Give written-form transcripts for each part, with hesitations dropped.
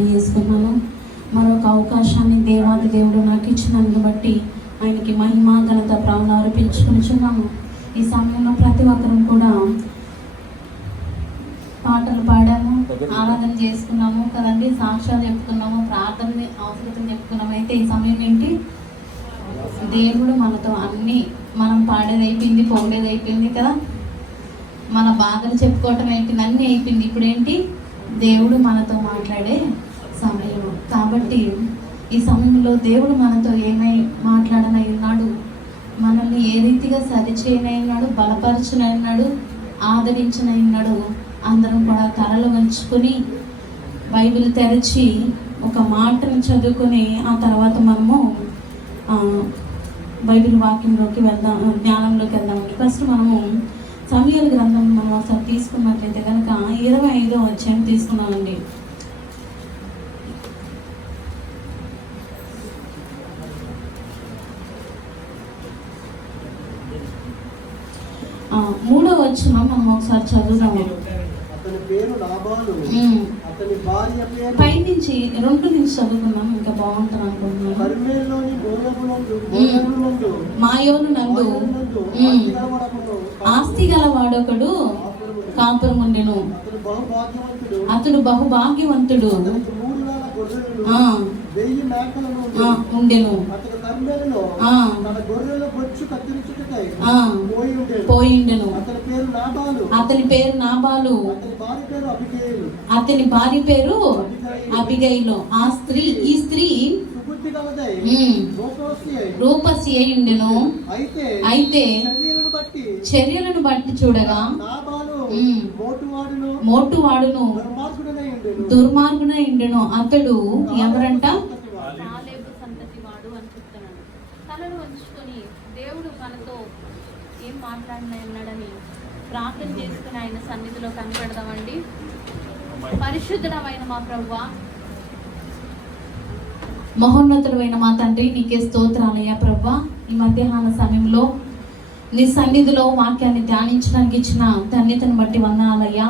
తెలియజేసుకున్నాను. మరొక అవకాశాన్ని దేవాది దేవుడు నాకు ఇచ్చినందుకు బట్టి ఆయనకి మహిమ ఘనత ప్రాణాలు అర్పించుకుంటున్నాము. ఈ సమయంలో ప్రతి ఒక్కరం కూడా పాటలు పాడాము, ఆరాధన చేసుకున్నాము కదండి, సాక్ష్యాలు చెప్పుకున్నాము, ప్రార్థన అవసరం చెప్పుకున్నాము. అయితే ఈ సమయం ఏంటి, దేవుడు మనతో అన్నీ, మనం పాడేది అయిపోయింది, పొగిడేది అయిపోయింది కదా, మన బాధలు చెప్పుకోవటం అయిపోయింది, అన్నీ అయిపోయింది. ఇప్పుడు ఏంటి, దేవుడు మనతో మాట్లాడే సమయం. కాబట్టి ఈ సమయంలో దేవుడు మనతో ఏమై మాట్లాడనై ఉన్నాడు, మనల్ని ఏ రీతిగా సరిచేయనై ఉన్నాడు, బలపరచనై ఉన్నాడు, ఆదరించనై ఉన్నాడు. అందరం కూడా తలలు వంచుకొని బైబిల్ తెరిచి ఒక మాటను చదువుకొని ఆ తర్వాత మనము బైబిల్ వాక్యంలోకి వెళ్దాం, జ్ఞానంలోకి వెళ్దామండి. ఫస్ట్ మనము సమూయేలు గ్రంథం మనం ఒకసారి తీసుకున్నట్లయితే కనుక 25వ అధ్యాయం తీసుకున్నామండి. మూడవ వచనం మనం ఒకసారి చదువుదాము. పైనుంచి 2 నుంచి చదువుకున్నాం, ఇంకా బాగుంటుంది అనుకుంటున్నాను. మాయోను నందు ఆస్తి గల వాడొకడు కాపురం ఉండెను. అతడు బహుభాగ్యవంతుడు ఉండెను. పోయిండెను. అతని పేరు నాబాలు, అతని భార్య పేరు అబిగైలు. ఈ స్త్రీ రూపసి అయి ఉండెను. అయితే చర్యలను బట్టి చూడగా మోటువాడును దుర్మార్గుడై ఉండెను. అతడు ఎవరంట, తలను వంచుకొని దేవుడు మనతో ఏం మాట్లాడినాడని ప్రార్థన చేసుకుని ఆయన సన్నిధిలో కనిపెడదామండి. పరిశుద్ధమైన మా ప్రభువా, మహోన్నతుడైన మా తండ్రి, నీకే స్తోత్రాలయ్యా ప్రభువా. ఈ మధ్యాహ్న సమయంలో నీ సన్నిధిలో వాక్యాన్ని ధ్యానించడానికి ఇచ్చిన ధన్యతను బట్టి వందనాలయ్యా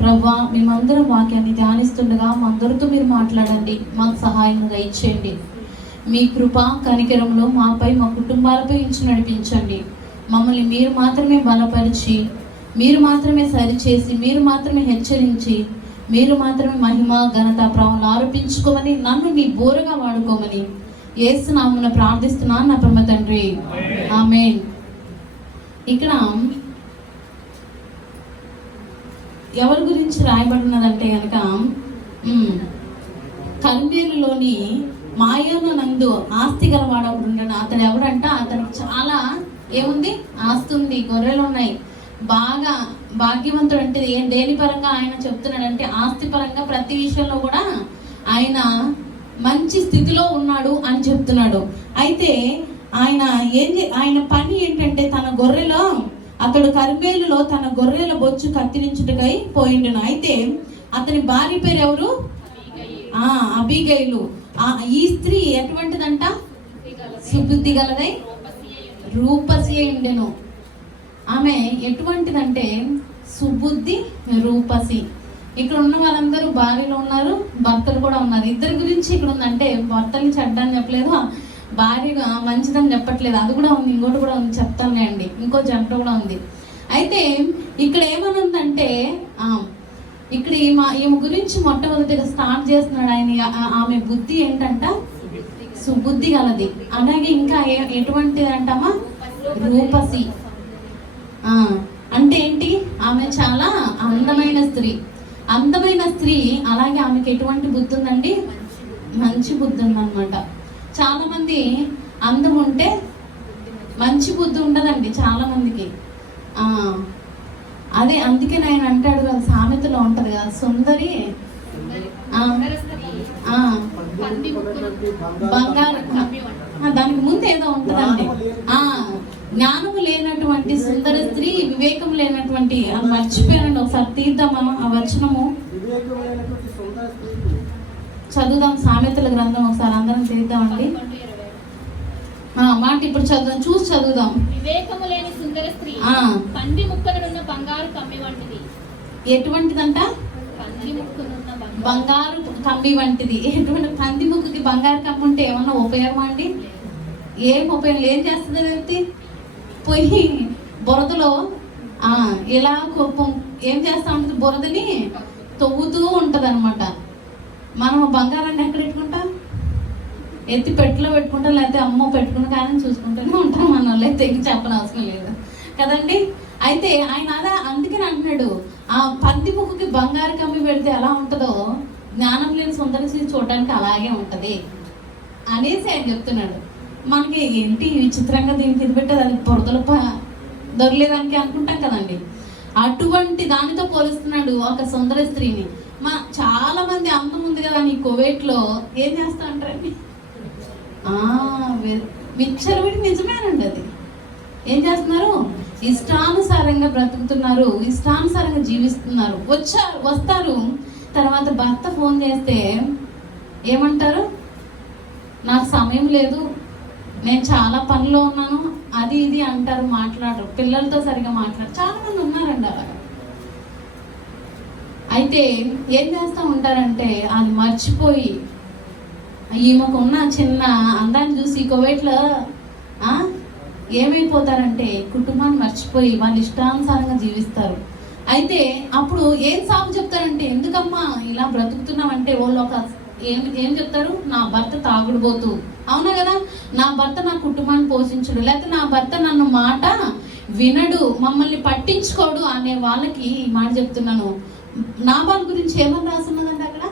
ప్రభువా. మేమందరం వాక్యాన్ని ధ్యానిస్తుండగా మా అందరితో మీరు మాట్లాడండి, మాకు సహాయంగా ఇచ్చేయండి. మీ కృప కనికరంలో మాపై, మా కుటుంబాలపై ఇచ్చి నడిపించండి. మమ్మల్ని మీరు మాత్రమే బలపరిచి, మీరు మాత్రమే సరిచేసి, మీరు మాత్రమే హెచ్చరించి, మీరు మాత్రమే మహిమ ఘనత ప్రాణాలు ఆరోపించుకోమని, నన్ను మీ బోరగా వాడుకోమని యేసు నామమున ప్రార్థిస్తున్నాను నా పరమ తండ్రి, ఆమేన్. ఇక్కడ ఎవరి గురించి రాయబడినదంటే కనుక కర్మేలులోని మాయోను నందు ఆస్తి గలవాడు ఉండను. అతను ఎవడంట, అతనికి చాలా ఏముంది, ఆస్తి ఉంది, గొర్రెలు ఉన్నాయి, బాగా భాగ్యవంతుడు. అంటే దేని పరంగా ఆయన చెప్తున్నాడంటే, ఆస్తి పరంగా ప్రతి విషయంలో కూడా ఆయన మంచి స్థితిలో ఉన్నాడు అని చెప్తున్నాడు. అయితే ఆయన పని ఏంటంటే, తన గొర్రెలో, అతడు కర్మేలులో తన గొర్రెల బొచ్చు కత్తిరించుటకై పోయిండును. అయితే అతని భార్య పేరు ఎవరు, అబిగైలు. ఈ స్త్రీ ఎటువంటిదంట, సుబుద్ధి గలదై రూపసి అయి ఉండెను. ఆమె ఎటువంటిదంటే సుబుద్ధి రూపసి. ఇక్కడ ఉన్న వాళ్ళందరూ భార్యలు ఉన్నారు, భర్తలు కూడా ఉన్నారు. ఇద్దరి గురించి ఇక్కడ ఉందంటే, భర్తని చెడ్డని చెప్పలేదు, భార్య మంచిదని చెప్పట్లేదు, అది కూడా ఉంది, ఇంకోటి కూడా ఉంది, చెప్తానులే అండి, ఇంకో జంట కూడా ఉంది. అయితే ఇక్కడ ఏమని ఉందంటే, ఇక్కడ ఈమె గురించి మొట్టమొదటిగా స్టార్ట్ చేస్తున్నాడు ఆయన. ఆమె బుద్ధి ఏంటంట, సుబుద్ధి గలది. అలాగే ఇంకా ఎటువంటిది అంటామా, రూపసి. అంటే ఏంటి, ఆమె చాలా అందమైన స్త్రీ. అందమైన స్త్రీ, అలాగే ఆమెకి ఎటువంటి బుద్ధి ఉందండి, మంచి బుద్ధి ఉందన్నమాట. చాలా మంది అందం ఉంటే మంచి బుద్ధి ఉండదండి చాలా మందికి. అదే అందుకే ఆయన అంటాడు కదా, సామెతలో ఉంటది కదా, సుందరి బంగారు, దానికి ముందు ఏదో ఉంటదండి, జ్ఞానము లేనటువంటి సుందర స్త్రీ, వివేకం లేనటువంటి, అది మర్చిపోయానండి. ఒకసారి తీద్దామా ఆ వచనము, చదువుదాం. సామెతల గ్రంథం ఒకసారి అందరం తీద్దామండి. మాట ఇప్పుడు చదువుదాం, చూసి చదువుదాం. వివేకము లేని సుందర స్త్రీ పంది ముక్కనున్న బంగారు కమ్మి వంటిది. ఎటువంటిదంట, పంది ముక్కనున్న బంగారు కమ్మి వంటిది. ఎటువంటి పంది ముక్కుకి బంగారు కమ్మి ఉంటే ఏమన్నా ఉపయోగమా అండి? ఏం ఉపయోగం? ఏం చేస్తుంది వ్యక్తి? పోయి బురదలో ఇలా ఏం చేస్తూ ఉంటుంది, బురదని తవ్వుతూ ఉంటుంది అనమాట. మనం బంగారాన్ని ఎక్కడ పెట్టుకుంటాం? ఎత్తి పెట్టిలో పెట్టుకుంటాం, లేకపోతే అమ్మో పెట్టుకున్న కానీ చూసుకుంటూనే ఉంటాం. మన వాళ్ళు అయితే చెప్పనవసరం లేదు కదండి. అయితే ఆయన అలా అందుకని అంటున్నాడు, ఆ పంది ముక్కుకి బంగారు కమ్మి పెడితే ఎలా ఉంటుందో జ్ఞానం లేని సుందర స్త్రీ చూడడానికి అలాగే ఉంటుంది అనేసి ఆయన చెప్తున్నాడు. మనకి ఏంటి విచిత్రంగా దీనికి ఇది పెట్టేది, అది బురదలు దొరలేదానికి అనుకుంటాం కదండి. అటువంటి దానితో పోలుస్తున్నాడు ఒక సుందర స్త్రీని. చాలా మంది అందం ఉంది కదా ఈ కువైట్లో, ఏం చేస్తా అంటారండి, విచ్చలవిడి నిజమేనండి. అది ఏం చేస్తున్నారు? ఇష్టానుసారంగా బ్రతుకుతున్నారు, ఇష్టానుసారంగా జీవిస్తున్నారు. వస్తారు తర్వాత భర్త ఫోన్ చేస్తే ఏమంటారు? నాకు సమయం లేదు, నేను చాలా పనిలో ఉన్నాను, అది ఇది అంటారు, మాట్లాడరు, పిల్లలతో సరిగా మాట్లాడరు. చాలా మంది ఉన్నారండి అలాగా. అయితే ఏం చేస్తూ ఉంటారంటే అది మర్చిపోయి ఈమెకున్న చిన్న అందాన్ని చూసి కువైట్లో ఏమైపోతారంటే కుటుంబాన్ని మర్చిపోయి వాళ్ళ ఇష్టానుసారంగా జీవిస్తారు. అయితే అప్పుడు ఏం సాగు చెప్తారంటే, ఎందుకమ్మా ఇలా బ్రతుకుతున్నామంటే వాళ్ళు ఒక ఏం చెప్తారు? నా భర్త తాగుడుపోతూ. అవునా కదా? నా భర్త నా కుటుంబాన్ని పోషించడు, లేకపోతే నా భర్త నన్ను మాట వినడు, మమ్మల్ని పట్టించుకోడు అనే వాళ్ళకి ఈ మాట చెప్తున్నాను. నాబాల్ గురించి ఏమని రాస్తున్నదండి అక్కడ?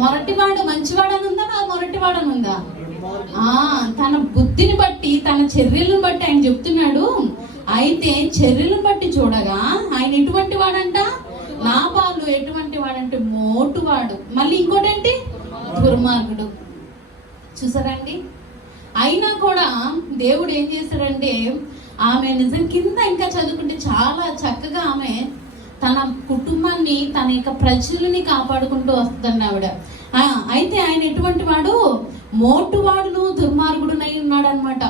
మొరటివాడు మంచివాడని ఉందా, నా మొరటివాడని ఉందా? తన బుద్ధిని బట్టి తన చర్యలను బట్టి ఆయన చెప్తున్నాడు. అయితే చర్యలను బట్టి చూడగా ఆయన ఎటువంటి వాడంట? నాబాలు ఎటువంటి వాడంటే మోటువాడు, మళ్ళీ ఇంకోటి ఏంటి? దుర్మార్గుడు. చూసారండి? అయినా కూడా దేవుడు ఏం చేశాడంటే ఆమె నిజం కింద ఇంకా చదువుకుంటే చాలా చక్కగా ఆమె తన కుటుంబాన్ని తన యొక్క ప్రజలని కాపాడుకుంటూ వస్తుందండి ఆవిడ. అయితే ఆయన ఎటువంటి వాడు? మోటువాడును దుర్మార్గుడునై ఉన్నాడు అనమాట.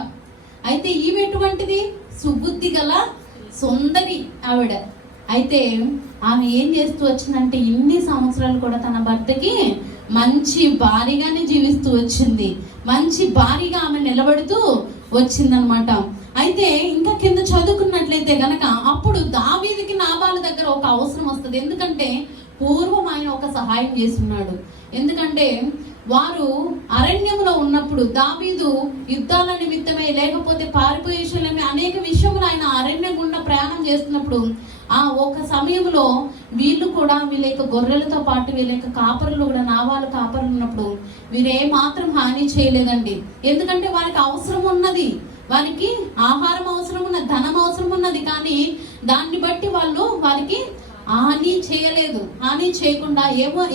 అయితే ఈమె ఎటువంటిది? సుబుద్ధి గల సుందరి ఆవిడ. అయితే ఆమె ఏం చేస్తూ వచ్చిందంటే ఇన్ని సంవత్సరాలు కూడా తన భర్తకి మంచి భారీగానే జీవిస్తూ వచ్చింది, మంచి భారీగా ఆమె నిలబడుతూ వచ్చిందనమాట. అయితే ఇంకా కింద చదువుకున్నట్లయితే గనక అప్పుడు దావీదుకి నాబాలు దగ్గర ఒక అవసరం వస్తుంది. ఎందుకంటే పూర్వం ఆయన ఒక సహాయం చేస్తున్నాడు. ఎందుకంటే వారు అరణ్యంలో ఉన్నప్పుడు దావీదు యుద్ధాల నిమిత్తమే లేకపోతే పారిపోయే అనేక విషయములు ఆయన అరణ్యం గుండా ప్రయాణం చేస్తున్నప్పుడు ఒక సమయంలో వీళ్ళు కూడా వీళ్ళ యొక్క గొర్రెలతో పాటు వీళ్ళ యొక్క కాపరులు కూడా నావాళ్ళు కాపరులు ఉన్నప్పుడు వీరే మాత్రం హాని చేయలేదండి. ఎందుకంటే వారికి అవసరం ఉన్నది, వారికి ఆహారం అవసరం ఉన్నది, ధనం అవసరం ఉన్నది. కానీ దాన్ని బట్టి వారికి హాని చేయలేదు. హాని చేయకుండా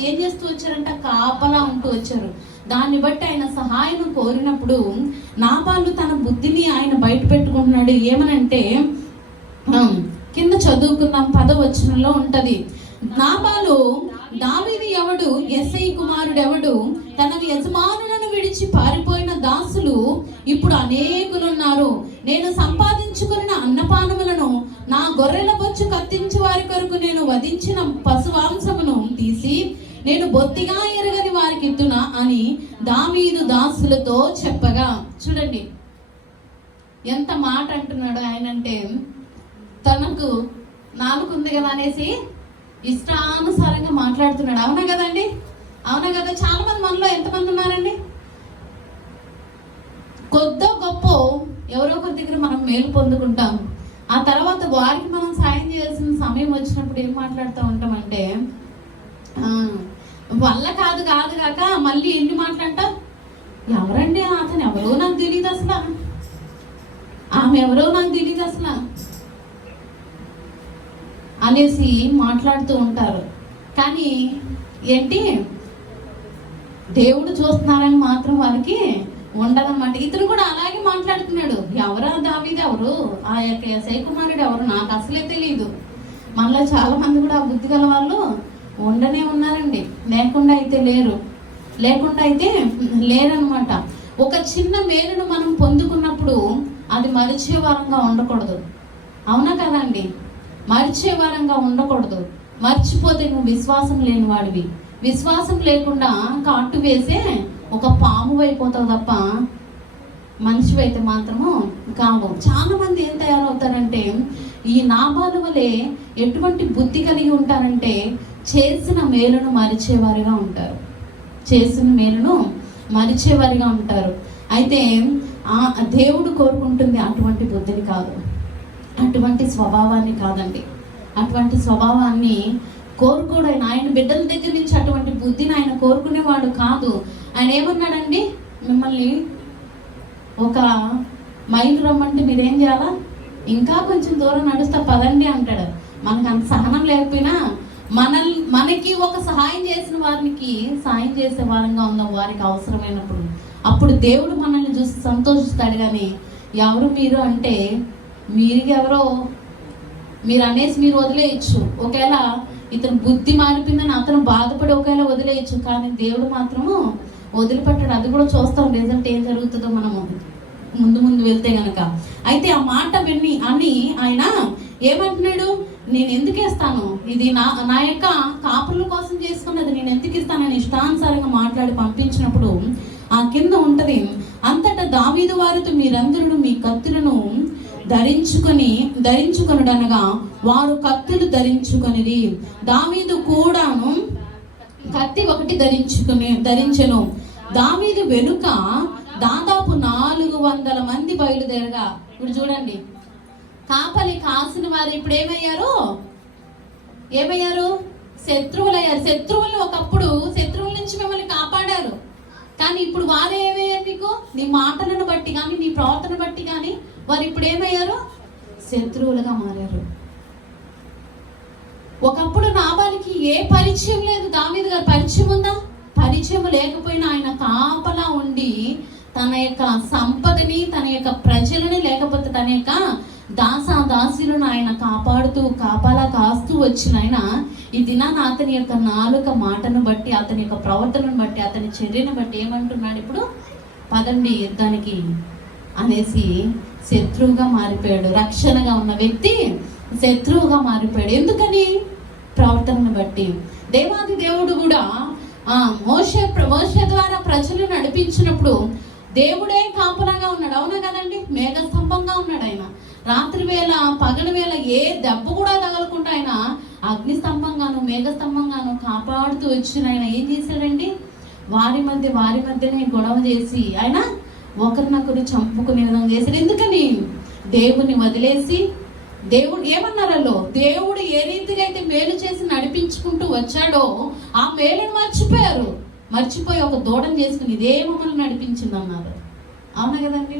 ఏం చేస్తూ వచ్చారంట? కాపలా ఉంటూ వచ్చారు. దాన్ని బట్టి ఆయన సహాయం కోరినప్పుడు నాబాలు తన బుద్ధిని ఆయన బయట పెట్టుకుంటున్నాడు. ఏమనంటే కింద చదువుకున్నాం 10వ వచనంలో ఉంటది. నాబాలు దావీదు ఎవడు, యెసై కుమారుడు ఎవడు, తన యజమానులను విడిచి పారిపోయిన దాసులు ఇప్పుడు అనేకులున్నారు. నేను సంపాదించుకున్న అన్నపానములను నా గొర్రెల బొచ్చు కత్తించి వారి కొరకు నేను వధించిన పశువాంసమును తీసి నేను బొత్తిగా ఎరగని వారికి ఇద్దునా అని దావీదు దాసులతో చెప్పగా. చూడండి ఎంత మాట అంటున్నాడు ఆయన. అంటే తనకు నాలుగు ఉంది కదా అనేసి ఇష్టానుసారంగా మాట్లాడుతున్నాడు. అవునా కదండి? అవునా కదా? చాలా మంది మనలో ఎంతమంది ఉన్నారండి? కొద్దో గొప్ప ఎవరో ఒకరి దగ్గర మనం మేలు పొందుకుంటాం. ఆ తర్వాత వారికి మనం సాయం చేయాల్సిన సమయం వచ్చినప్పుడు ఏం మాట్లాడుతూ ఉంటామంటే వల్ల కాదు కాక మళ్ళీ ఎన్ని మాట్లాడతాం? ఎవరండి అతను? ఎవరో నాకు తెలియదు అసలు, ఆమె ఎవరో నాకు తెలియదు అసలు అనేసి మాట్లాడుతూ ఉంటారు. కానీ ఏంటి, దేవుడు చూస్తున్నారని మాత్రం వారికి ఉండదన్నమాట. ఇతను కూడా అలాగే మాట్లాడుతున్నాడు. ఎవరా దావీదు ఎవరు, ఆ యొక్క యెసై కుమారుడు ఎవరు, నాకు అసలే తెలియదు. మనలో చాలా మంది కూడా ఆ బుద్ధి గల వాళ్ళు ఉండనే ఉన్నారండి. లేకుండా అయితే లేరనమాట. ఒక చిన్న మేలును మనం పొందుకున్నప్పుడు అది మరిచే వారంగా ఉండకూడదు. అవునా కదండి? మరిచే వారంగా ఉండకూడదు. మర్చిపోతే నువ్వు విశ్వాసం లేని వాడివి. విశ్వాసం లేకుండా కాటు వేసే ఒక పాము అయిపోతావు తప్ప మనిషివైతే మాత్రము కావు. చాలా మంది ఏం తయారవుతారంటే ఈ నాబాలు వలె ఎటువంటి బుద్ధి కలిగి ఉంటారంటే చేసిన మేలును మరిచేవారిగా ఉంటారు. చేసిన మేలును మరిచేవారిగా ఉంటారు. అయితే ఆ దేవుడు కోరుకుంటుంది అటువంటి బుద్ధిని కాదు, అటువంటి స్వభావాన్ని కాదండి. అటువంటి స్వభావాన్ని కోరుకోడు ఆయన బిడ్డల దగ్గర నుంచి. అటువంటి బుద్ధిని ఆయన కోరుకునేవాడు కాదు. ఆయన ఏమన్నాడండి, మిమ్మల్ని ఒక మైలు రమ్మంటే మీరేం చేయాలా, ఇంకా కొంచెం దూరం నడుస్తా పదండి అంటాడు. మనకు అంత సహనం లేకపోయినా మనకి ఒక సహాయం చేసిన వారికి సాయం చేసే వారంగా ఉందాం వారికి అవసరమైనప్పుడు. అప్పుడు దేవుడు మనల్ని చూసి సంతోషిస్తాడు. కానీ ఎవరు మీరు అంటే ఎవరో మీరు అనేసి మీరు వదిలేయచ్చు. ఒకవేళ ఇతను బుద్ధి మారిపోయిందని అతను బాధపడి ఒకవేళ వదిలేయచ్చు. కానీ దేవుడు మాత్రము వదిలిపెట్టాడు. అది కూడా చూస్తాం రిజల్ట్ ఏం జరుగుతుందో మనము ముందు వెళ్తే గనక. అయితే ఆ మాట విని అని ఆయన ఏమంటున్నాడు, నేను ఎందుకు వేస్తాను, ఇది నా యొక్క కాపుల కోసం చేసుకున్నది, నేను ఎందుకు ఇస్తానని ఇష్టానుసారంగా మాట్లాడి పంపించినప్పుడు ఆ కింద ఉంటది, అంతటా దావీదు వారితో మీరందరూ మీ కత్తులను ధరించుకొనుడనగా వారు కత్తులు ధరించుకొనిరి. దావీదు కూడాను కత్తి ఒకటి ధరించెను. దావీదు వెనుక దాదాపు 400 మంది బయలుదేరగా. ఇప్పుడు చూడండి, కాపలి కాసిన వారు ఇప్పుడు ఏమయ్యారు? శత్రువులయ్యారు. శత్రువులు ఒకప్పుడు శత్రువుల నుంచి మిమ్మల్ని కాపాడారు. కానీ ఇప్పుడు వారు ఏమయ్యారు? నీకు నీ మాటలను బట్టి కానీ నీ ప్రవర్తన బట్టి కానీ వారు ఇప్పుడు ఏమయ్యారు? శత్రువులుగా మారారు. ఒకప్పుడు నాబాలుకి ఏ పరిచయం లేదు. దావీదు గారి పరిచయం ఉందా? పరిచయం లేకపోయినా ఆయన కాపలా ఉండి తన యొక్క సంపదని, తన యొక్క ప్రజలని, లేకపోతే తన యొక్క దాసాదాసులను ఆయన కాపాలా కాస్తూ వచ్చిన ఆయన ఈ దినాన అతని యొక్క నాలుక మాటను బట్టి, అతని యొక్క ప్రవర్తనను బట్టి, అతని చర్యను బట్టి ఏమంటున్నాడు, ఇప్పుడు పదండి యుద్ధానికి అనేసి శత్రువుగా మారిపోయాడు. రక్షణగా ఉన్న వ్యక్తి శత్రువుగా మారిపోయాడు. ఎందుకని? ప్రవర్తనను బట్టి. దేవాది దేవుడు కూడా మోషే ద్వారా ప్రజలు నడిపించినప్పుడు దేవుడే కాపులాగా ఉన్నాడు. అవునా కదండి? మేఘస్తంభంగా ఉన్నాడు ఆయన. రాత్రి వేళ పగల వేళ ఏ దెబ్బ కూడా తగలకుండా ఆయన అగ్నిస్తంభంగాను మేఘస్తంభంగాను కాపాడుతూ వచ్చిన ఆయన ఏం చేశాడండి, వారి మధ్యనే గొడవ చేసి ఆయన ఒకరినొకరు చంపుకునే విధంగా చేశాడు. ఎందుకని? దేవుని వదిలేసి దేవుడు ఏమన్నారో, దేవుడు ఏ రీతిగా అయితే మేలు చేసి నడిపించుకుంటూ వచ్చాడో ఆ మేలును మర్చిపోయి ఒక దూడను చేసుకుని ఇదే మమ్మల్ని నడిపించింది అన్నారు. అవునా కదండి?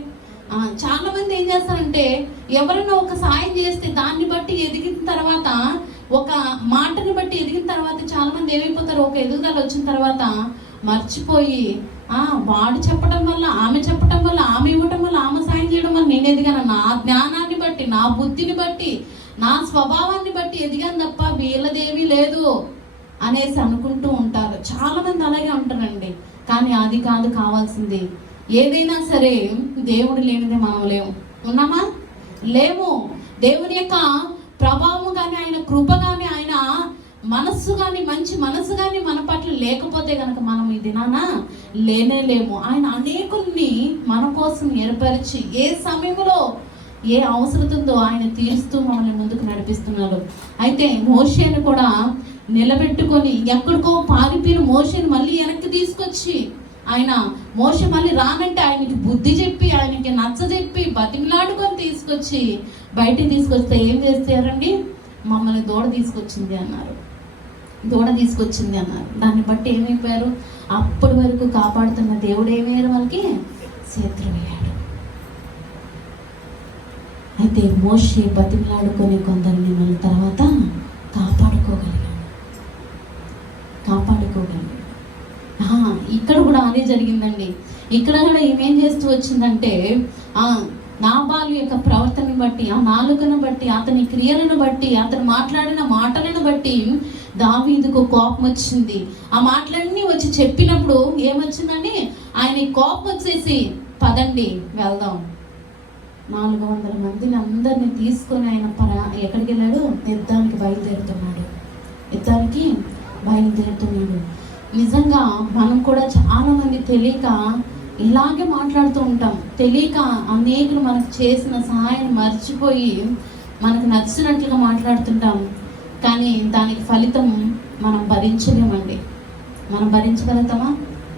చాలా మంది ఏం చేస్తారంటే ఎవరైనా ఒక సాయం చేస్తే దాన్ని బట్టి ఎదిగిన తర్వాత, ఒక మాటను బట్టి ఎదిగిన తర్వాత చాలా మంది ఏమైపోతారు, ఒక ఎదుగుదల వచ్చిన తర్వాత మర్చిపోయి వాడు చెప్పడం వల్ల, ఆమె చెప్పడం వల్ల, ఆమె ఇవ్వటం వల్ల, ఆమె సాయం చేయడం వల్ల నేను ఎదిగాను, నా జ్ఞానాన్ని బట్టి, నా బుద్ధిని బట్టి, నా స్వభావాన్ని బట్టి ఎదిగాను తప్ప వీళ్ళదేమీ లేదు అనేసి అనుకుంటూ ఉంటారు. చాలా మంది అలాగే ఉంటారండి. కానీ అది కాదు కావాల్సింది. ఏదైనా సరే దేవుడు లేనిదే మనం ఉన్నామా? లేము. దేవుని యొక్క ప్రభావం కానీ, ఆయన కృప కానీ, ఆయన మనస్సు కానీ, మంచి మనస్సు కానీ మన పట్ల లేకపోతే కనుక మనం ఈ దినాన లేము. ఆయన అనేకుల్ని మన కోసం ఏర్పరిచి ఏ సమయంలో ఏ అవసరం ఉందో ఆయన తీరుస్తూ మమ్మల్ని ముందుకు నడిపిస్తున్నారు. అయితే మోషేను కూడా నిలబెట్టుకొని ఎక్కడికో పారిపోయిన మోషేను మళ్ళీ వెనక్కి తీసుకొచ్చి, ఆయన మోషే మళ్ళీ రానంటే ఆయనకి బుద్ధి చెప్పి, ఆయనకి నచ్చ చెప్పి, బతిమిలాడుకొని తీసుకొచ్చి బయటికి తీసుకొస్తే ఏం చేస్తారండి, మమ్మల్ని దూడ తీసుకొచ్చింది అన్నారు. దాన్ని బట్టి ఏమైపోయారు, అప్పటి వరకు కాపాడుతున్న దేవుడు ఏమయ్యారు, వాళ్ళకి శత్రువయ్యాడు. అయితే మోషే బతిమిలాడుకొని కొందరిని మళ్ళీ తర్వాత కాపాడుకోగలిగాడు. ఇక్కడ కూడా అదే జరిగిందండి. ఇక్కడ కూడా ఏమేం చేస్తూ వచ్చిందంటే నాబాలు యొక్క ప్రవర్తనను బట్టి, ఆ నాలుకను బట్టి, అతని క్రియలను బట్టి, అతను మాట్లాడిన మాటలను బట్టి దావీదుకు కోపం వచ్చింది. ఆ మాటలన్నీ వచ్చి చెప్పినప్పుడు ఏమొచ్చిందండి, ఆయన కోపం వచ్చేసి పదండి వెళ్దాం, 400 మందిని అందరినీ తీసుకొని ఆయన ఎక్కడికి వెళ్ళాడు, యుద్ధానికి బయలుదేరుతున్నాడు. యుద్ధానికి బయలుదేరుతున్నాడు. నిజంగా మనం కూడా చాలా మంది తెలియక ఇలాగే మాట్లాడుతూ ఉంటాం. తెలియక అనేకులు మనకు చేసిన సహాయాన్ని మర్చిపోయి మనకు నచ్చినట్లుగా మాట్లాడుతుంటాం. కానీ దానికి ఫలితం మనం భరించలేమండి. మనం భరించగలుగుతామా?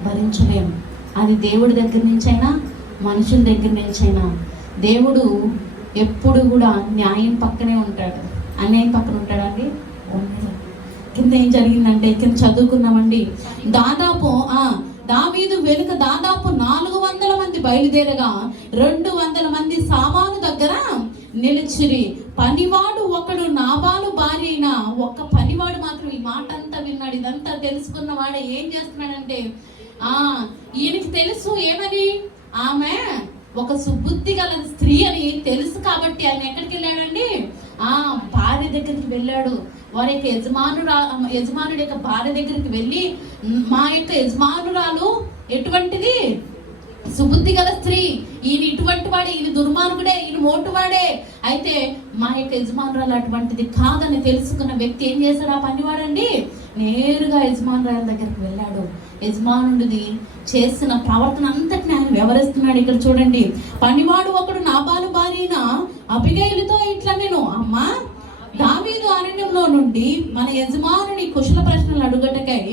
భరించలేము. అది దేవుడి దగ్గర నుంచైనా మనుషుల దగ్గర నుంచైనా. దేవుడు ఎప్పుడు కూడా న్యాయం పక్కనే ఉంటాడు, అన్యాయం పక్కన ఉంటాడండి. కింద ఏం జరిగిందంటే కింద చదువుకున్నామండి. దావీదు వెనుక దాదాపు 400 మంది బయలుదేరగా 200 మంది సామాను దగ్గర నిలిచిరి. పనివాడు ఒకడు నాబాలు భార్య అయిన ఒక్క పనివాడు మాత్రం ఈ మాట అంతా విన్నాడు. ఇదంతా తెలుసుకున్న వాడే ఏం చేస్తున్నాడంటే ఈయనకి తెలుసు ఏమని, ఆమె ఒక సుబుద్ధి గల స్త్రీ అని తెలుసు కాబట్టి ఆయన ఎక్కడికి వెళ్ళాడండి? భార్య దగ్గరికి వెళ్ళాడు. వారి యొక్క యజమానుడి యొక్క భార్య దగ్గరికి వెళ్ళి, మా యొక్క యజమానురాలు ఎటువంటిది? సుబుద్ధి గల స్త్రీ. ఈయన ఇటువంటి వాడే, ఈయన దుర్మార్గుడే, ఈయన మోటువాడే. అయితే మా యొక్క యజమానురాలు అటువంటిది కాదని తెలుసుకున్న వ్యక్తి ఏం చేశాడు? ఆ పనివాడండి నేరుగా యజమానురాల దగ్గరికి వెళ్ళాడు. యజమానుడిది చేసిన ప్రవర్తన అంతటిని ఆయన వివరిస్తున్నాడు. ఇక్కడ చూడండి, పనివాడు ఒకడు నాబాలు భార్య అబిగైలుతో ఇట్లా, నేను అమ్మా దావీదు అరణ్యంలో నుండి మన యజమానుని కుశల ప్రశ్నలు అడుగటకై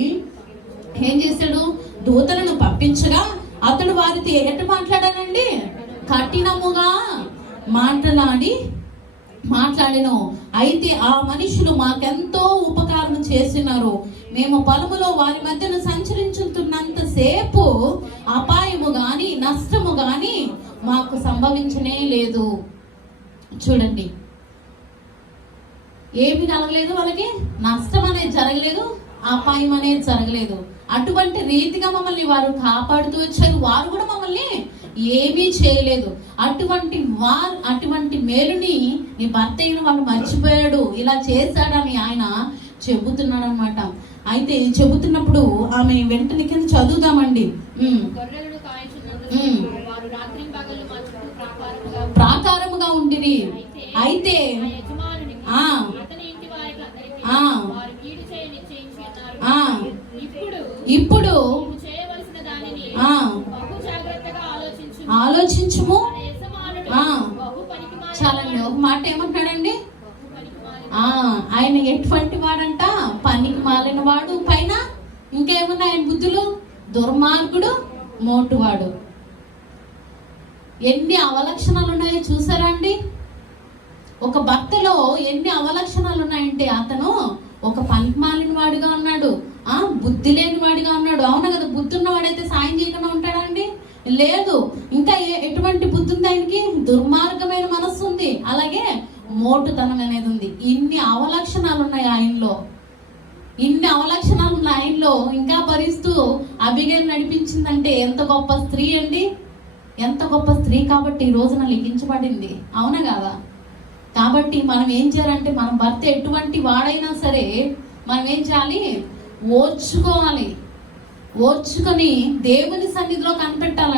ఏం చేశాడు? దూతలను పంపించగా అతడు వారితో ఎటు మాట్లాడానండి? కఠినముగా మాట్లాడిను. అయితే ఆ మనుషులు మాకెంతో ఉపకారం చేసినారు. మేము పొలములో వారి మధ్యన సంచరించుతున్నంత సేపు అపాయము గాని నష్టము గాని మాకు సంభవించనే లేదు. చూడండి, ఏమి కలగలేదు, వాళ్ళకి నష్టం అనేది జరగలేదు, అపాయం అనేది జరగలేదు. అటువంటి రీతిగా మమ్మల్ని వారు కాపాడుతూ వచ్చారు. వారు కూడా మమ్మల్ని ఏమీ చేయలేదు. అటువంటి మేలుని నీ భర్త అయిన వాళ్ళు మర్చిపోయాడు, ఇలా చేశాడని ఆయన చెబుతున్నాడు అనమాట. అయితే చెబుతున్నప్పుడు ఆమె వెంటనే కింద చదువుదామండి. ప్రాకారముగా ఉండిరి. అయితే ఇప్పుడు ఆలోచించుము. చాలండి, ఒక మాట ఏమంటున్నాడండి? ఆయన ఎటువంటి వాడంట? పనికి మాలిన వాడు, పైన ఇంకేమన్నా ఆయన బుద్ధులు, దుర్మార్గుడు, మోటువాడు. ఎన్ని అవలక్షణాలు ఉన్నాయో చూసారా అండి? ఒక భర్తలో ఎన్ని అవలక్షణాలు ఉన్నాయంటే అతను ఒక పనికి మాలిన వాడిగా ఉన్నాడు, బుద్ధి లేని వాడిగా ఉన్నాడు. అవునా కదా? బుద్ధి ఉన్నవాడైతే సాయం చేయకుండా ఉంటాడా అండి? లేదు. ఇంకా ఎటువంటి బుద్ధి ఉంది ఆయనకి? దుర్మార్గమైన మనస్సు ఉంది, అలాగే మోటుతనం అనేది ఉంది. ఇన్ని అవలక్షణాలు ఉన్నాయి ఆయనలో. ఇంకా భరిస్తూ అబిగైలు నడిపించిందంటే ఎంత గొప్ప స్త్రీ అండి! ఎంత గొప్ప స్త్రీ కాబట్టి ఈ రోజున లిఖించబడింది. అవునా కాదా? కాబట్టి మనం ఏం చేయాలంటే, మన భర్త ఎటువంటి వాడైనా సరే మనం ఏం చేయాలి? ఓర్చుకొని దేవుని సన్నిధిలో కనిపెట్టాలి.